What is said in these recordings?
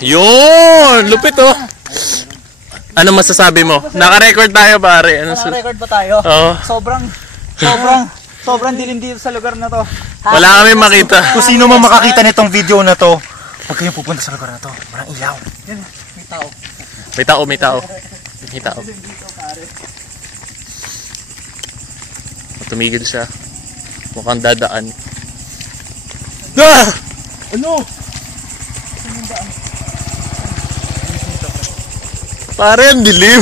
Yun! Lupit oh! Ano masasabi mo? Naka-record tayo pare. Naka-record ba tayo? Oo. Sobrang dilim dito sa lugar na to. Wala kami makita. Kung sino man makakita nitong video na to, huwag kayong pupunta sa lugar na to. Walang ilaw. Yan, may tao. May tao, may tao. May tao. Tumigil siya. Mukhang dadaan. Ah! Ano? Pare, ang dilim.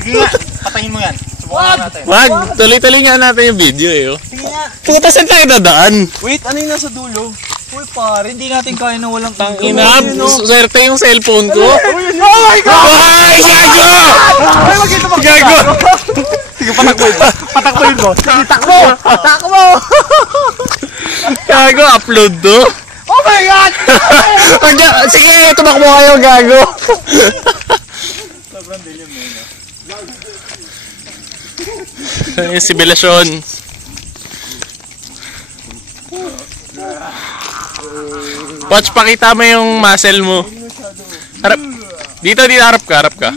Sige nga, patayin mo yan. Subukan natin. Wag, tuloy-tuloy nga natin yung video eh. Oh. Sige nga. Puta, saan tayo dadaan? Wait, ano yung nasa dulo? Uy pare, hindi natin kaya na walang Inab, swerte yung cellphone ko. Oh my God! Ay, gago! Ay, magkita mo! Gago! Sige, patakboyin mo. Sige, takbo! Takbo! Gago, upload to. Oh my God! Sige, tumakbo kayo, gago. Sobrang dilim mo yun. Yung sibilasyon. Watch, pakita mo yung muscle mo. Harap. Dito, harap ka.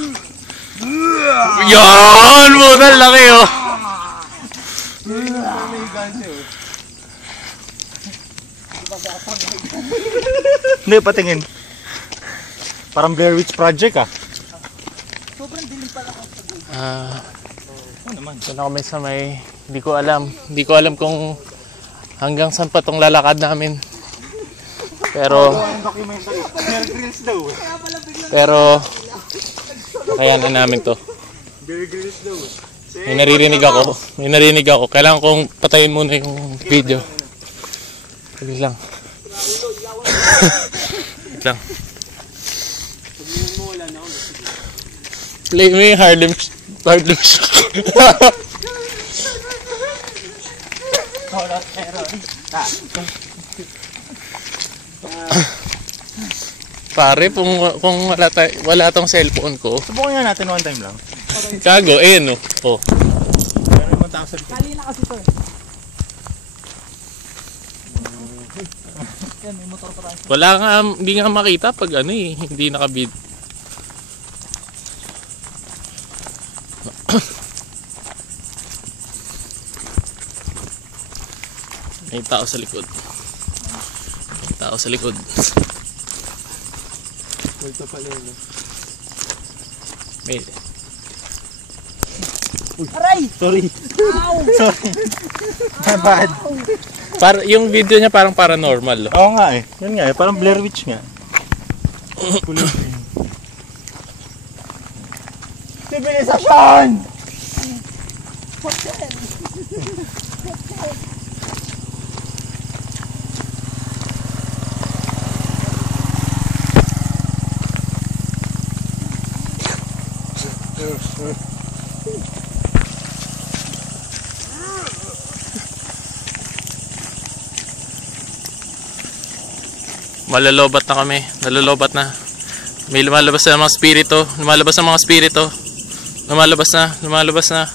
Yan! Butal laki oh. Hindi, patingin. Parang Blair Witch Project ah. Sobrang dilim pala ako sa dulo. Ito na kami sa may, hindi ko alam kung hanggang saan pa tong lalakad namin. Pero kakayanin namin to. May naririnig ako. Kailangan kong patayin muna yung video. Wait lang. Wait lang. Play mo yung Harlem Shake. Pare, kung wala tong cellphone ko. Subukan nga natin one time lang. Kago, no. Oh. Kanina kasi to eh. Yan, may motor pa tayo. Wala nga, hindi nga makita pag ano eh, hindi nakabid. May tao sa likod. Ito pala yun. May... Aray! Sorry. Ow! Sorry. My bad. Yung video niya parang paranormal. Oo nga eh. Yan nga eh. Parang Blair Witch nga. Sibilisasyon! Malalobat na kami. Nalalobat na. May lumalabas na mga spirito. Lumalabas na.